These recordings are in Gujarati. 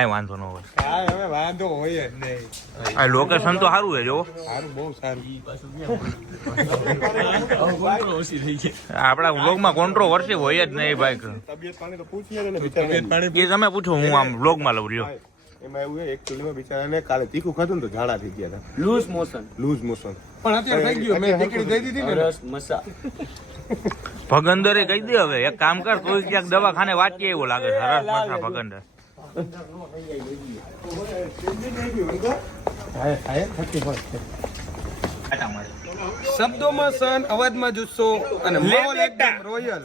કાંઈ વાંધો ન હોય. હા હવે વાંધો હોય જ નહીં. આ લોકેશન તો સારું છે જો. સારું બહુ સારું. આપણા વ્લોગમાં કોન્ટ્રોવર્સી હોય જ નહીં ભાઈ. તબિયત પાણી તો પૂછીએ ને બિચારાને. એ તમે પૂછો, હું આમ વ્લોગમાં લઉં રહ્યો. એમાં એવું છે એકચ્યુઅલીમાં બિચારાને કાલે તીખું ખાધું ને તો ઝાડા થઈ ગયા હતા. લૂઝ મોશન પણ અત્યારે થઈ ગયું. મેં ટીકડી દઈ દીધી ને. રસ મસા ભગંદરે કહી દે હવે એક કામ કર, કોઈ ક્યાંક દવાખાને વાંચીએ એવું લાગે છે. સરસ મસા ભગંદર. શબ્દોમાં સન, અવાજમાં જુસ્સો અને માહોલ એકદમ રોયલ.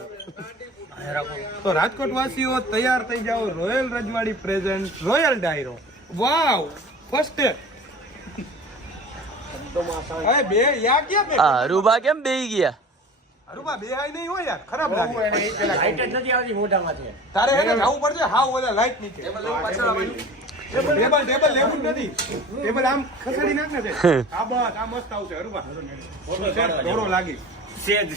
તો રાજકોટ વાસીઓ તૈયાર થઈ જાઓ. રોયલ રજવાડી પ્રેઝન્ટ રોયલ ડાયરો. વાવ ફર્સ્ટ હવે બે યા ક્યાં બે રૂબા કેમ બેહી ગયા? અરુબા બે હાઈ નહીં હોય યાર, ખરાબ લાગે. લાઈટ જ નથી આવતી મોઢામાંથી. તારે એને જાવું પડશે. હાવ ઓલા લાઈટ નીચે ટેબલ લેવું જ નથી. ટેબલ આમ ખસેડી નાખ ને. આ બસ આ મસ્ત આવશે અરુબા. ફોટો સેટ થોડો લાગી. સેજ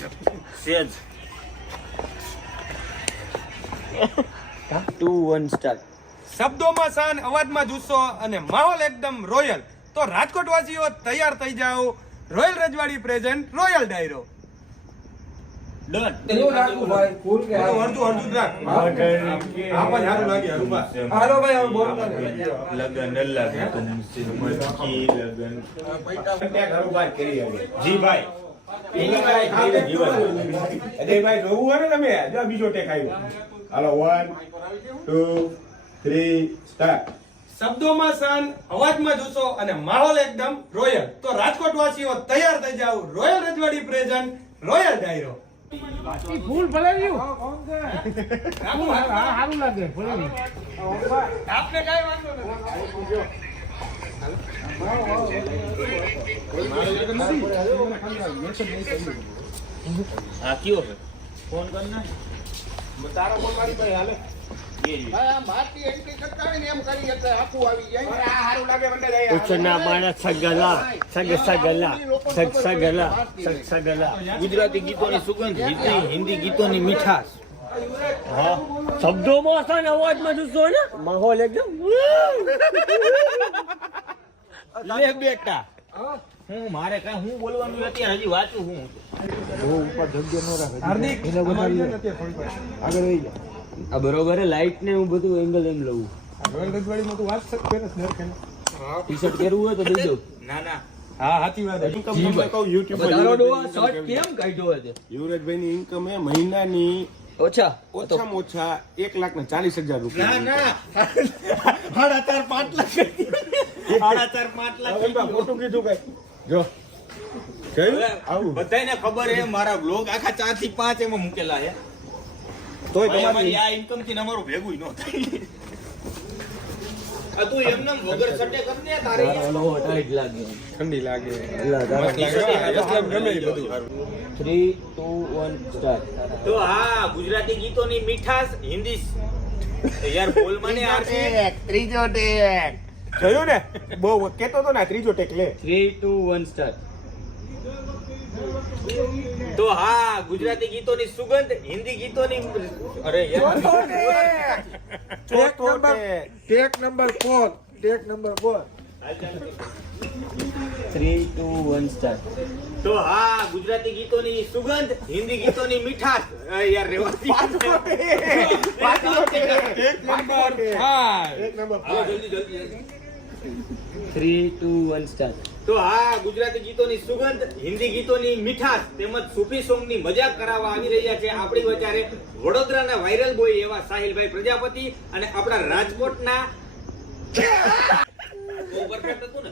2-1 સ્ટાર્ટ. શબ્દોમાં શાન, અવાજમાં જુસ્સો અને માહોલ એકદમ રોયલ. તો રાજકોટ વાસીઓ તૈયાર થઈ જાઓ. રોયલ રજવાડી પ્રેઝન્ટ રોયલ ડાયરો. ડન. બીજો ટેક આવ્યો. હાલો 1 2 3 સ્ટાર્ટ. શબ્દોમાં શાન, અવાજમાં જુસ્સો અને માહોલ એકદમ રોયલ. તો રાજકોટ વાસીઓ તૈયાર થઈ જાઓ. રોયલ રજવાડી પ્રેઝન્ટ રોયલ ડાયરો. ફૂલ ભલાવ્યું સારું લાગે આપને કઈ વાંધો હા કયો છે? ફોન કર ના. તારો ફોન મારી ભાઈ હાલે. ગુજરાતી ગીતોની સુગંધ, હિન્દી ગીતોની મીઠાશ. હા, શબ્દોમાં છે ને અવાજમાં જુસ્સો ને માહોલ એકદમ લે બેટા. હું મારે કઈ હું બોલવાનું અત્યારે હજી વાંચું હું. હાર્દિક આ બરોબર લાઈટ ને હું બધું એંગલ એમ લઉં. રોયલ રજવાડીમાં તું વાત શક કરે છે ને. ટી-શર્ટ પહેરવું હોય તો દઈ દઉં. ના હા સાચી વાત છે. તારો ડોહા શર્ટ કેમ કાઢ્યો છે? યુવરાજભાઈની ઇન્કમ એ મહિનાની ઓછામાં ઓછા 1,40,000 રૂપિયા. ના 4.5 લાખ 4.5 લાખ ખોટું કીધું કઈ જો બધાને ખબર છે મારા બ્લોગ આખા 4 થી 5 એમાં મૂકેલા છે. તોય તમારી આ ઇન્કમ થી અમારું ભેગું ન થાય. તું એમને વગર સટે કર ને તારે ટાઈટ લાગે, ઠંડી લાગે. 3 2 1 સ્ટાર્ટ. તો હા, ગુજરાતી ગીતોની મીઠાશ, હિન્દી યાર બોલ મને ત્રીજો ટેક જોયું ને? બહુ કેતો તો ને ત્રીજો ટેક લે. 3 2 1 સ્ટાર્ટ. તો હા, ગુજરાતી ગીતોની સુગંધ, હિન્દી ગીતોની અરે યાર ટેક નંબર 4 3 2 1 સ્ટાર્ટ. તો હા, ગુજરાતી ગીતોની સુગંધ, હિન્દી ગીતોની મીઠાશ યાર રેવાતી. જલ્દી 3 2 1 સ્ટાર્ટ. તો હા, ગુજરાતી ગીતોની સુગંધ, હિન્દી ગીતોની મીઠાશ તેમજ સૂફી સોંગની મજાક કરાવવા આવી રહ્યા છે આપણી વચ્ચે વડોદરાના વાયરલ બોય એવા સાહિલભાઈ પ્રજાપતિ અને આપણા રાજકોટના પરફેક્ટ હતું ને